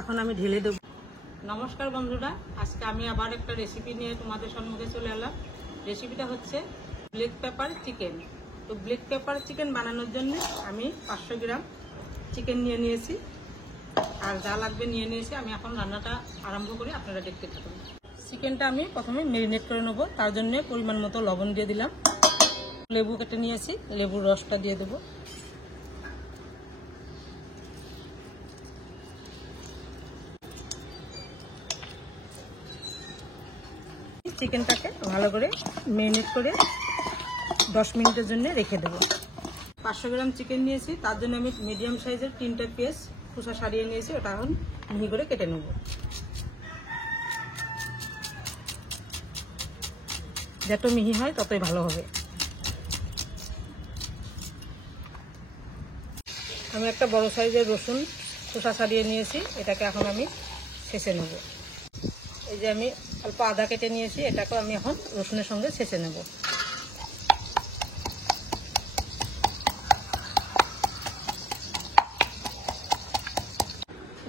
এখন আমি ঢেলে দেব। নমস্কার বন্ধুরা, আজকে আমি আবার একটা রেসিপি নিয়ে তোমাদের সম্মুখে চলে এলাম। রেসিপিটা হচ্ছে ব্ল্যাক পেপার চিকেন। তো ব্ল্যাক পেপার চিকেন বানানোর জন্য আমি 500 গ্রাম চিকেন নিয়ে নিয়েছি, আর যা লাগবে নিয়ে নিয়েছি। আমি এখন রান্নাটা আরম্ভ করি, আপনারা দেখতে থাকুন। চিকেনটা আমি প্রথমে ম্যারিনেট করে নেব, তার জন্য পরিমাণ মতো লবণ দিয়ে দিলাম। লেবু কেটে নিয়েছি, লেবুর রসটা দিয়ে দেবো। চিকেনটাকে ভালো করে ম্যারিনেট করে 10 মিনিটের জন্য রেখে দেবো। 500 গ্রাম চিকেন নিয়েছি, তার জন্য আমি মিডিয়াম সাইজের 3টা পেঁয়াজ খোসা সারিয়ে নিয়েছি। ওটা এখন মিহি করে কেটে নেব। যত মিহি হয় ততই ভালো হবে। আমি একটা বড় সাইজের রসুন খোসা সারিয়ে নিয়েছি, এটাকে এখন আমি ছেঁচে নেব। এই যে আমি অল্প আদা কেটে নিয়েছি, এটাকেও আমি এখন রসুনের সঙ্গে ছেঁচে নেব।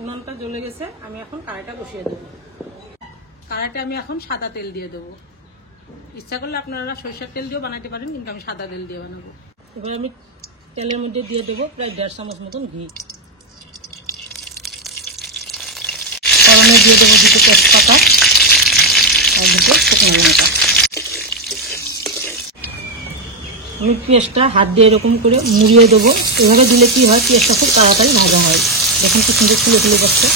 উনুনটা জ্বলে গেছে, আমি এখন কড়াইটা বসিয়ে দেবো। কড়াইতে আমি এখন সাদা তেল দিয়ে দেবো। ইচ্ছা করলে আপনারা সরিষার তেল দিয়েও বানাতে পারেন, কিন্তু আমি সাদা তেল দিয়ে বানাবো। এবার আমি তেলের মধ্যে দিয়ে দেবো প্রায় 1.5 চামচ মতন ঘি। ফোড়নে দিয়ে দেবো 2টো তেজপাতা আর 2টো শুকনো লঙ্কা। আমি পেঁয়াজটা হাত দিয়ে এরকম করে মুড়িয়ে দেবো। এভাবে দিলে কি হয়, পেঁয়াজটা খুব তাড়াতাড়ি ভাজা হয়। দেখুন কি সুন্দর ফুলে ফুলে যাচ্ছে।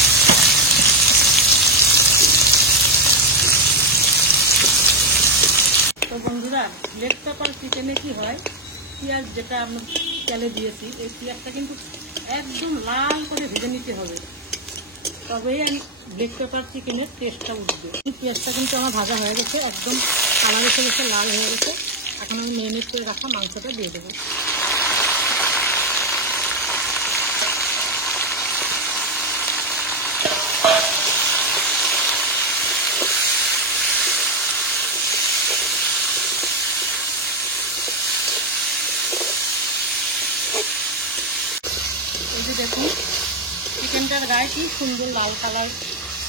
তো বন্ধুরা, ব্ল্যাক পেপার চিকেনে কি হয়, পেঁয়াজ যেটা আমরা তেলে দিয়েছি, এই পেঁয়াজটা কিন্তু একদম লাল করে ভেজে নিতে হবে, তবেই আমি ব্ল্যাক পেপার চিকেনের টেস্টটা উঠবে। পেঁয়াজটা কিন্তু আমার ভাজা হয়ে গেছে, একদম কালার এসে গেছে, লাল হয়ে গেছে। এখন আমি ম্যারিনেট করে রাখা মাংসটা দিয়ে দেবো। এই যে দেখুন, চিকেনটার গায়ে কি সুন্দর লাল কালার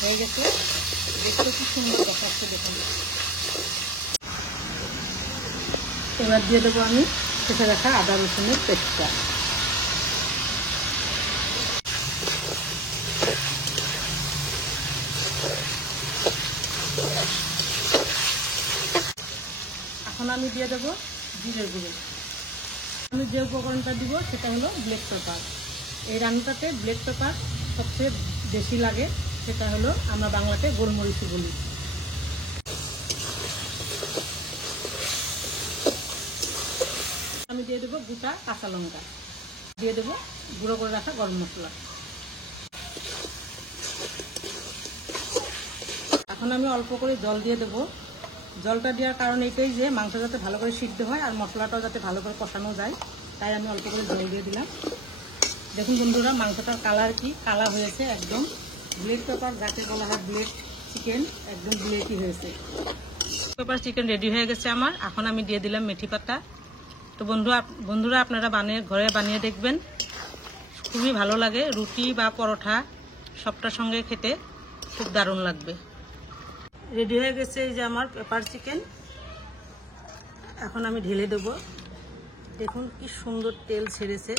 হয়ে গেছে, দেখতে কি সুন্দর দেখাচ্ছে। দেখুন, এবার দিয়ে দেবো আমি কেটে রাখা আদা রসুনের পেস্টটা। এখন আমি দিয়ে দেবো জিরের গুঁড়ো। আমি যে উপকরণটা দিব সেটা হলো ব্ল্যাক পেপার। এই রান্নাটাতে ব্ল্যাক পেপার সবচেয়ে বেশি লাগে, সেটা হলো আমরা বাংলাতে গোলমরিচ বলি। আমি দিয়ে দেবো গোটা কাঁচা লঙ্কা, দিয়ে দেবো গুঁড়ো করে রাখা গরম মশলা। এখন আমি অল্প করে জল দিয়ে দেবো। জলটা দেওয়ার কারণ এটাই যে মাংস যাতে ভালো করে সিদ্ধ হয় আর মশলাটাও যাতে ভালো করে কষানো যায়, তাই আমি অল্প করে জল দিয়ে দিলাম। দেখুন বন্ধুরা, মাংসটার কালার কি কালার হয়েছে, একদম ব্ল্যাক পেপার যাকে বলা হয় ব্ল্যাক চিকেন, একদম ব্ল্যাকই হয়েছে। পেপার চিকেন রেডি হয়ে গেছে আমার। এখন আমি দিয়ে দিলাম মেথি পাতা। তো বন্ধুরা আপনারা ঘরে বানিয়ে দেখবেন, খুবই ভালো লাগে। রুটি বা পরোটা সবটার সঙ্গে খেতে খুব দারুণ লাগবে। রেডি হয়ে গেছে এই যে আমার পেপার চিকেন। এখন আমি ঢেলে দেবো। দেখুন কি সুন্দর তেল ছেড়েছে।